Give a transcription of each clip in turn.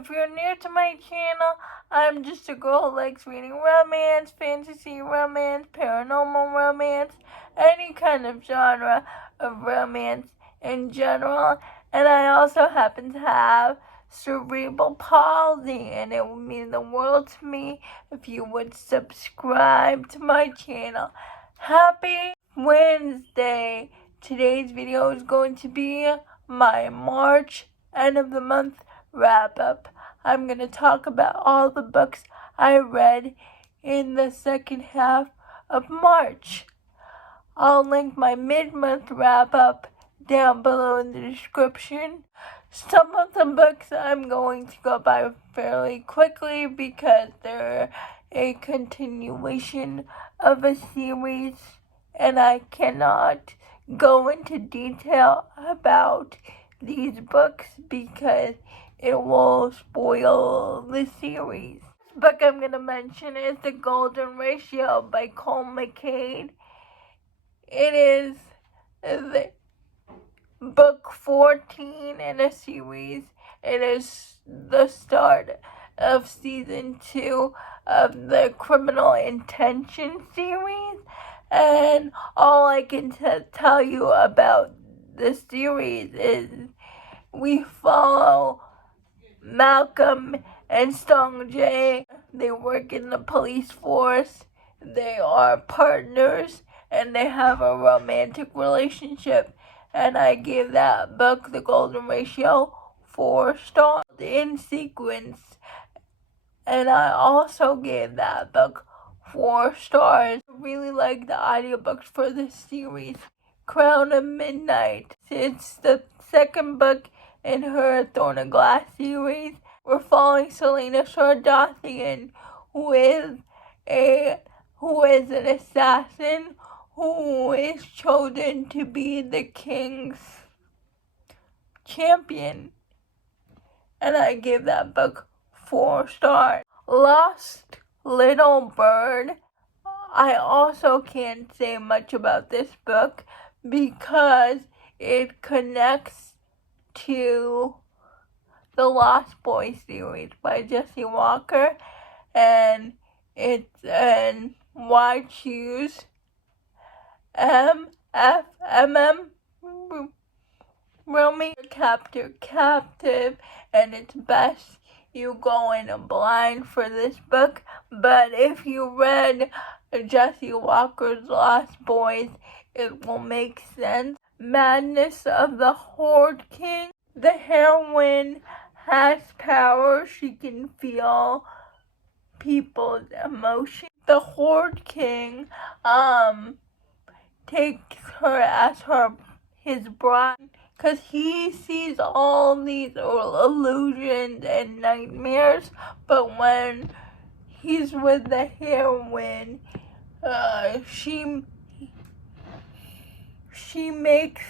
If you're new to my channel, I'm just a girl who likes reading romance, fantasy romance, paranormal romance, any kind of genre of romance in general. And I also happen to have cerebral palsy, and it would mean the world to me if you would subscribe to my channel. Happy Wednesday! Today's video is going to be my March end of the month wrap up. I'm going to talk about all the books I read in the second half of March. I'll link my mid-month wrap up down below in the description. Some of the books I'm going to go by fairly quickly because they're a continuation of a series and I cannot go into detail about these books because it will spoil the series. The book I'm going to mention is The Golden Ratio by Cole McCade. It is the book 14 in a series. It is the start of season 2 of the Criminal Intention series. And all I can tell you about the series is we follow Malcolm and Strong J. They work in the police force. They are partners and they have a romantic relationship. And I give that book, The Golden Ratio, 4 stars in sequence. And I also gave that book 4 stars. I really like the audiobooks for this series. Crown of Midnight. It's the second book in her Thorn of Glass series. We're following Selena Sardothian, who is an assassin who is chosen to be the king's champion. And I give that book 4 stars. Lost Little Bird. I also can't say much about this book because it connects to the Lost Boys series by Jesse Walker, and it's an Why Choose MFMM Romy captive, and it's best you go in blind for this book. But if you read Jesse Walker's Lost Boys, it will make sense. Madness of the Horde King. The heroine has power. She can feel people's emotions. The Horde King takes her as his bride because he sees all these illusions and nightmares, but when he's with the heroine, she makes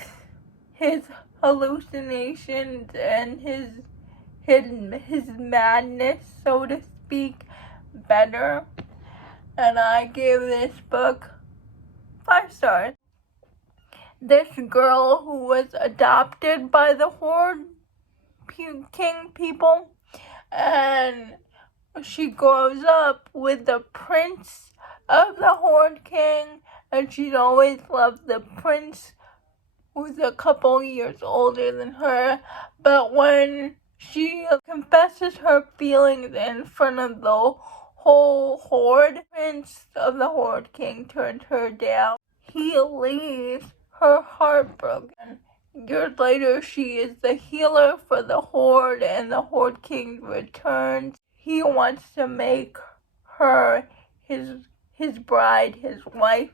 his hallucinations and his madness, so to speak, better. And I give this book 5 stars. This girl who was adopted by the Horde King people, and she grows up with the prince of the Horde King, and she's always loved the prince, who's a couple years older than her. But when she confesses her feelings in front of the whole horde, prince of the Horde King turns her down. He leaves her heartbroken. Years later, she is the healer for the Horde, and the Horde King returns. He wants to make her his bride, his wife,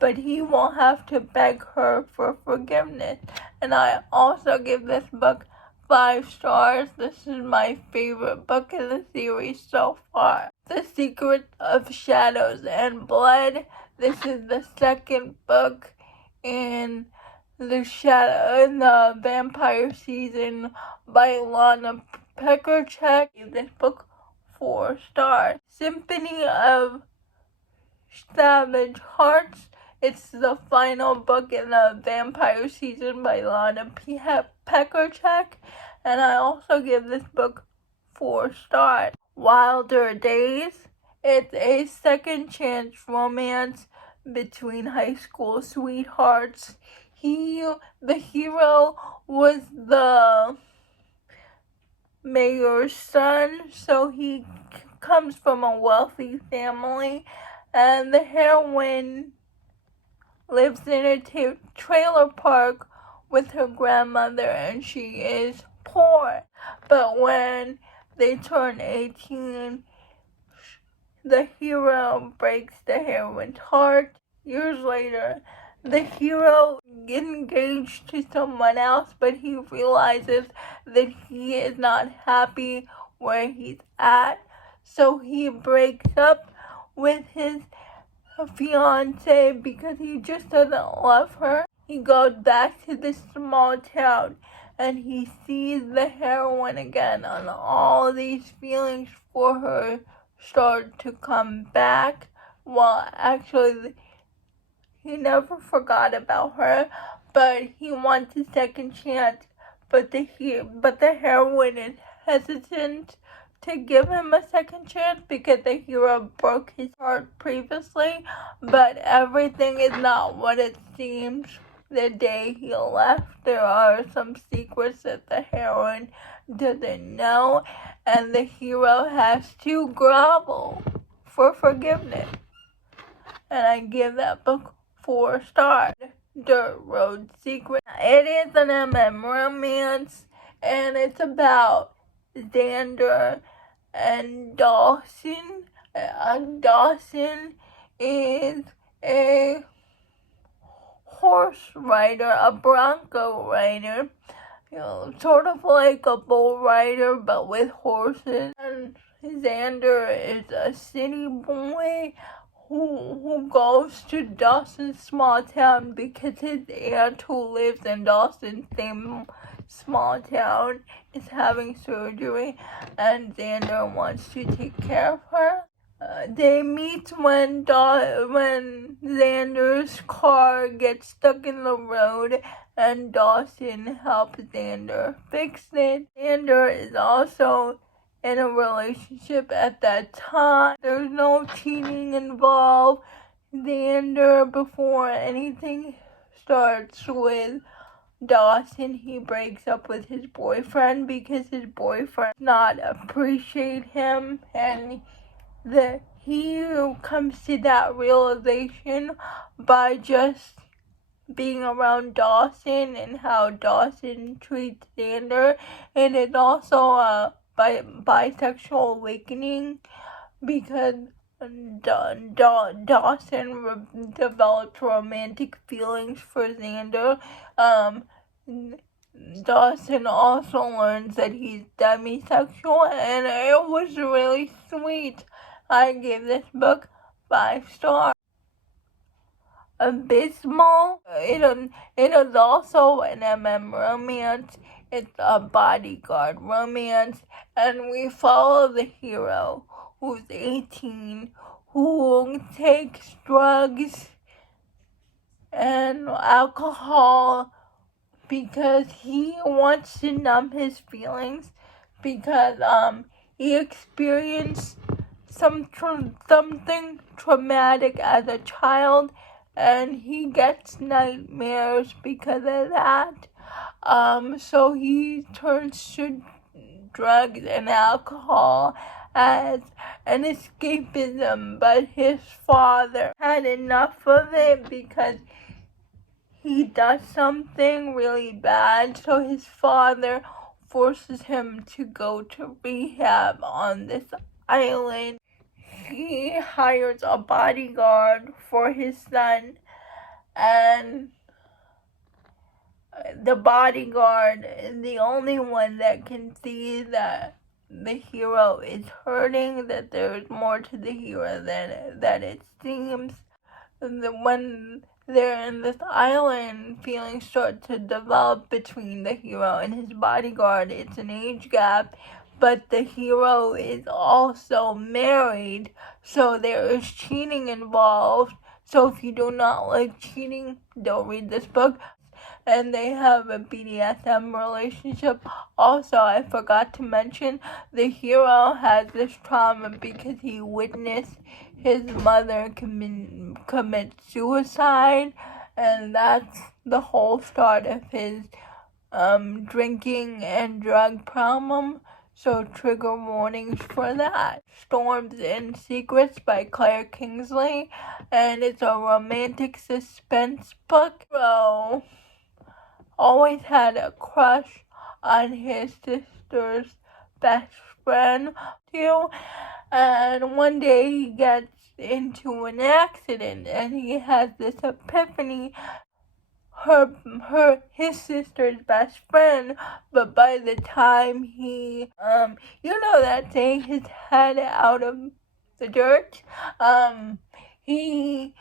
but he will have to beg her for forgiveness. And I also give this book 5 stars. This is my favorite book in the series so far. The Secret of Shadows and Blood. This is the second book in the vampire season by Lana Peckercheck. This book 4 stars. Symphony of Savage Hearts. It's the final book in the vampire season by Lana Peckercheck, and I also give this book 4 stars. Wilder Days. It's a second chance romance between high school sweethearts. The hero was the mayor's son, so he comes from a wealthy family, and the heroine lives in a trailer park with her grandmother, and she is poor. But when they turn 18, the hero breaks the heroine's heart. Years later, the hero gets engaged to someone else, but he realizes that he is not happy where he's at. So he breaks up with his fiance because he just doesn't love her. He goes back to this small town and he sees the heroine again, and all these feelings for her start to come back. Well, actually, he never forgot about her, but he wants a second chance. But the heroine is hesitant to give him a second chance because the hero broke his heart previously. But everything is not what it seems. The day he left, there are some secrets that the heroine doesn't know, and the hero has to grovel for forgiveness. And I give that book 4 stars. Dirt Road Secret. It is an MM romance, and it's about Xander and Dawson. Dawson is a horse rider, a bronco rider, sort of like a bull rider but with horses. And Xander is a city boy who goes to Dawson's small town because his aunt who lives in Dawson's same small town is having surgery, and Xander wants to take care of her. They meet when Xander's car gets stuck in the road, and Dawson helps Xander fix it. Xander is also in a relationship at that time. There's no cheating involved. Xander, before anything starts with Dawson, he breaks up with his boyfriend because his boyfriend does not appreciate him, and he comes to that realization by just being around Dawson and how Dawson treats Xander. And it's also a bisexual awakening because Dawson developed romantic feelings for Xander. Dawson also learns that he's demisexual, and it was really sweet. I gave this book 5 stars. Abysmal. It is also an MM romance. It's a bodyguard romance, and we follow the hero who's 18, who takes drugs and alcohol because he wants to numb his feelings, because he experienced something traumatic as a child, and he gets nightmares because of that. So he turns to drugs and alcohol as an escapism, but his father had enough of it because he does something really bad, so his father forces him to go to rehab on this island. He hires a bodyguard for his son, and the bodyguard is the only one that can see that the hero is hurting, that there's more to the hero than that it seems. When they're in this island, feelings start to develop between the hero and his bodyguard. It's an age gap, but the hero is also married, so there is cheating involved. So if you do not like cheating, don't read this book. and they have a BDSM relationship. Also, I forgot to mention, the hero has this trauma because he witnessed his mother commit suicide, and that's the whole start of his drinking and drug problem. So trigger warnings for that. Storms and Secrets by Claire Kingsley, and it's a romantic suspense book. So always had a crush on his sister's best friend too, and one day he gets into an accident and he has this epiphany. His sister's best friend, but by the time he, that saying, his head out of the dirt, the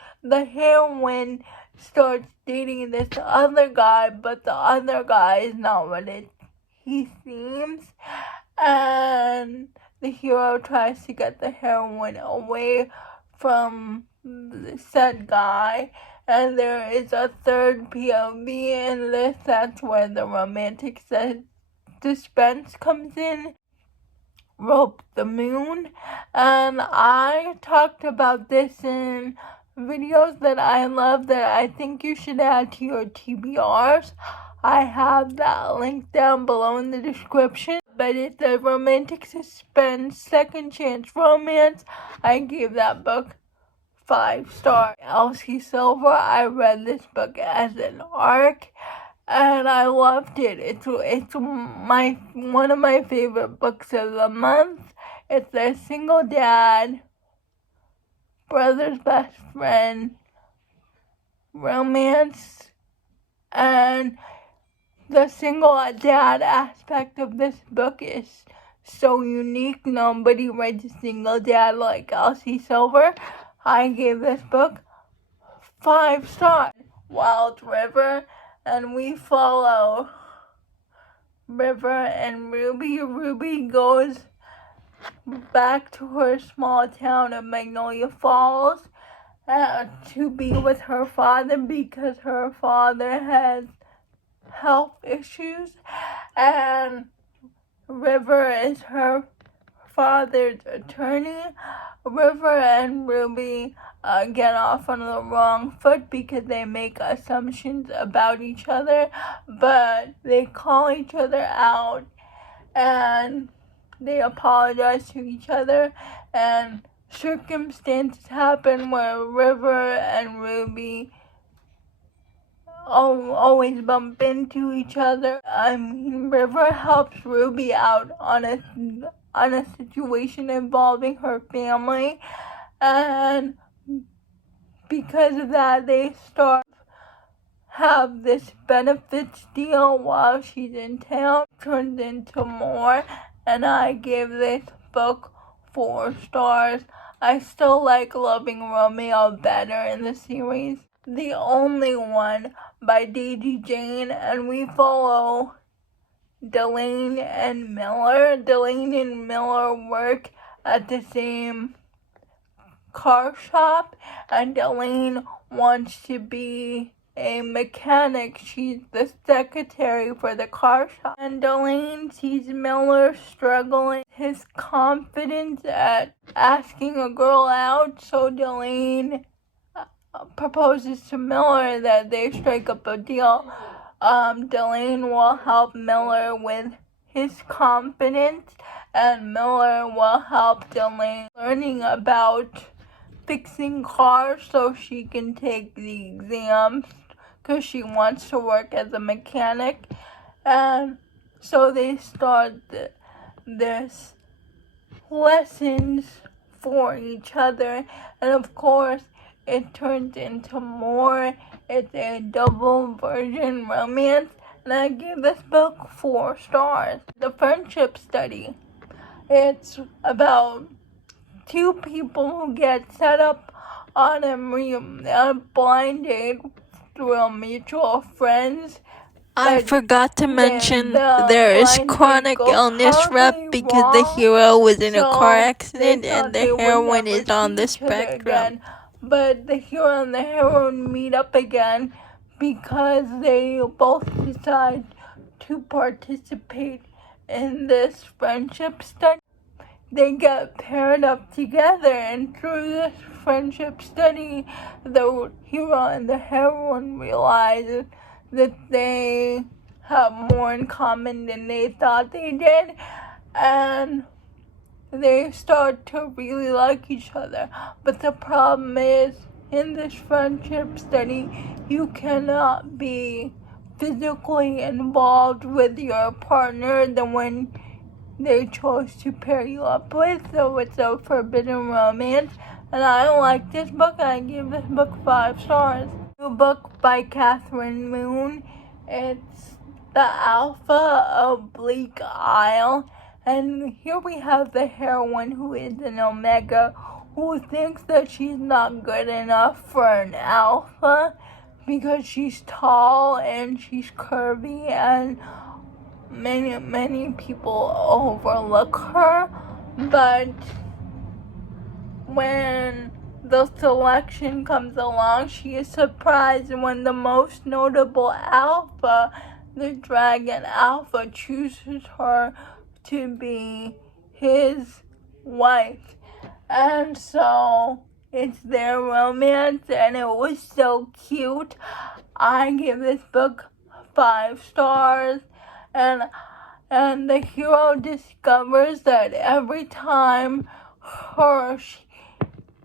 heroine starts dating this other guy, but the other guy is not what he seems, and the hero tries to get the heroine away from the said guy. And there is a third POV in this. That's where the romantic suspense comes in. Rope the Moon. And I talked about this in videos that I love that I think you should add to your TBRs. I have that link down below in the description. But it's a romantic suspense, second chance romance. I gave that book 5 stars. Elsie Silver, I read this book as an arc, and I loved it. It's one of my favorite books of the month. It's a single dad, brother's best friend romance, and the single dad aspect of this book is so unique. Nobody writes a single dad like Elsie Silver. I gave this book 5 stars. Wild River, and we follow River and Ruby. Ruby goes back to her small town of Magnolia Falls to be with her father because her father has health issues, and River is her father's attorney. River and Ruby get off on the wrong foot because they make assumptions about each other, but they call each other out and they apologize to each other, and circumstances happen where River and Ruby always bump into each other. River helps Ruby out on a situation involving her family, and because of that they have this benefits deal while she's in town. Turns into more, and I gave this book 4 stars. I still like Loving Romeo better in the series. The Only One by Daisy Jane, and we follow Delane and Miller. Delane and Miller work at the same car shop, and Delane wants to be a mechanic. She's the secretary for the car shop, and Delane sees Miller struggling his confidence at asking a girl out, so Delane proposes to Miller that they strike up a deal. Delane will help Miller with his confidence, and Miller will help Delane learning about fixing cars so she can take the exams because she wants to work as a mechanic. And so they start this lessons for each other, and of course it turns into more. It's a double virgin romance, and I give this book 4 stars. The Friendship Study. It's about 2 people who get set up on a blind date through mutual friends. I forgot to mention there is chronic illness rep because the hero was in a car accident and the heroine is on the spectrum. But the hero and the heroine meet up again because they both decide to participate in this friendship study. They get paired up together, and through this friendship study, the hero and the heroine realize that they have more in common than they thought they did, and they start to really like each other. But the problem is, in this friendship study, you cannot be physically involved with your partner, the one they chose to pair you up with, so it's a forbidden romance. And I don't like this book, and I give this book 5 stars. A book by Catherine Moon. It's The Alpha of Bleak Isle. And here we have the heroine, who is an Omega, who thinks that she's not good enough for an alpha because she's tall and she's curvy, and many people overlook her. But when the selection comes along, she is surprised when the most notable alpha, the dragon alpha, chooses her to be his wife. And so it's their romance, and it was so cute. I give this book 5 stars. And the hero discovers that every time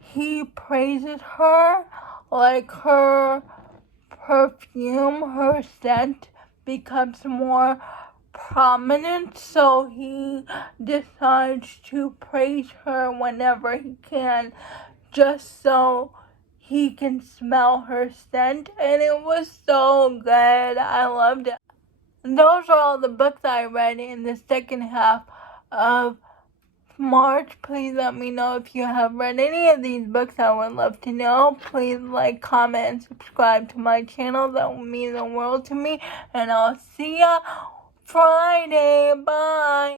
he praises her, like her perfume, her scent becomes more prominent, so he decides to praise her whenever he can, just so he can smell her scent. And it was so good. I loved it. And those are all the books I read in the second half of March. Please let me know if you have read any of these books. I would love to know. Please like, comment, and subscribe to my channel. That will mean the world to me. And I'll see ya Friday. Bye.